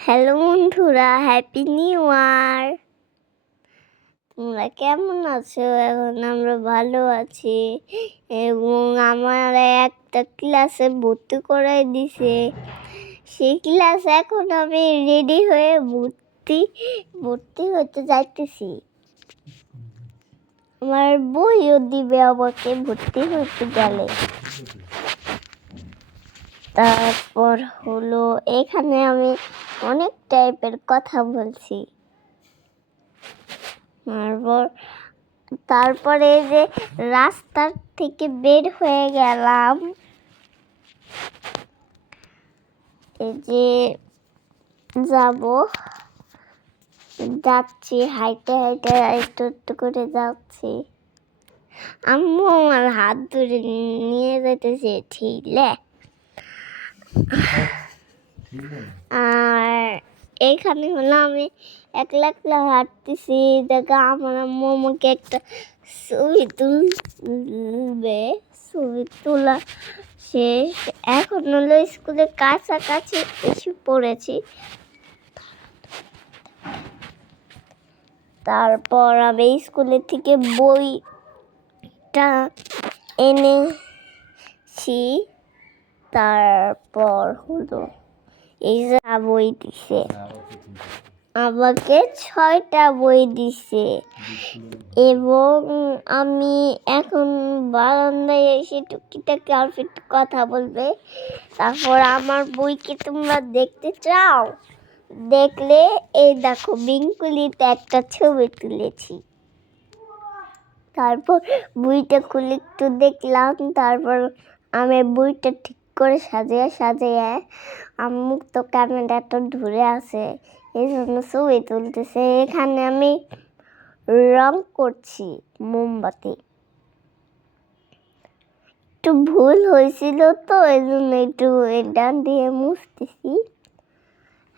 Hello বন্ধুরা, happy new year. তোমরা কেমন আছো? এখন আমরা ভালো আছি এবং আমার একটা ক্লাসে ভর্তি করাই দিছে। সেই ক্লাস এখন আমি রেডি হয়ে ভর্তি হতে যাইতেছি। আমার বইও দিবে আমাকে ভর্তি হতে গেলে। তারপর হলো এখানে আমি অনেক টাইপের কথা বলছি। তারপরে যে রাস্তার থেকে বের হয়ে গেলাম, এই যে যাচ্ছি হাইটে হাইটে একটু একটু করে যাচ্ছি। আম্মু আমার হাত ধরে নিয়ে যেতেছে ঠিলে। আর এইখানে হলো আমি একলা একলা হাঁটতেছি। দেখা আমার আম্মু আমাকে একটা ছবি তোলা শেষ। এখন হলো স্কুলের কাছাকাছি এসে পড়েছি। তারপর আমি স্কুলের থেকে বইটা এনেছি। তারপর হলো এই যে বই দিছে আমাকে 6টা বই দিছে এবং আমি এখন বারান্দায় এসে টুকিটাকি অল্প একটু কথা বলবে। তারপর আমার বইকে তোমরা দেখতে চাও? দেখলে এই দেখো বিঙ্কুলিতে একটা ছবি তুলেছি। তারপর বইটা খুলে একটু দেখলাম। তারপর আমি বইটা ঠিক করে সাজিয়ে আম্মু তো ক্যামেরাটা ধরে আছে, এই জন্য ছবি তুলতেছে। এখানে আমি রং করছি মোমবাতি। একটু ভুল হয়েছিল তো এই জন্য একটু ডান দিয়ে মুছতেছি।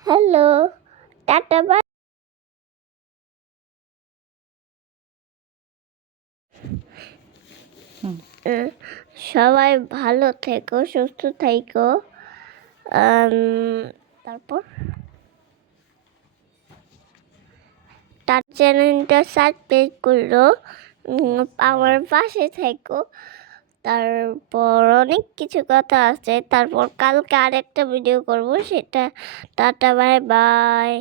Hello, tata bye. সবাই ভালো থেকো, সুস্থ থেকো। তারপর তার চ্যানেলটা সাবস্ক্রাইব করো, আমার পাশে থেকো। তারপর অনেক কিছু কথা আছে। তারপর কালকে আরেকটা ভিডিও করব, সেটা টাটা বাই বাই।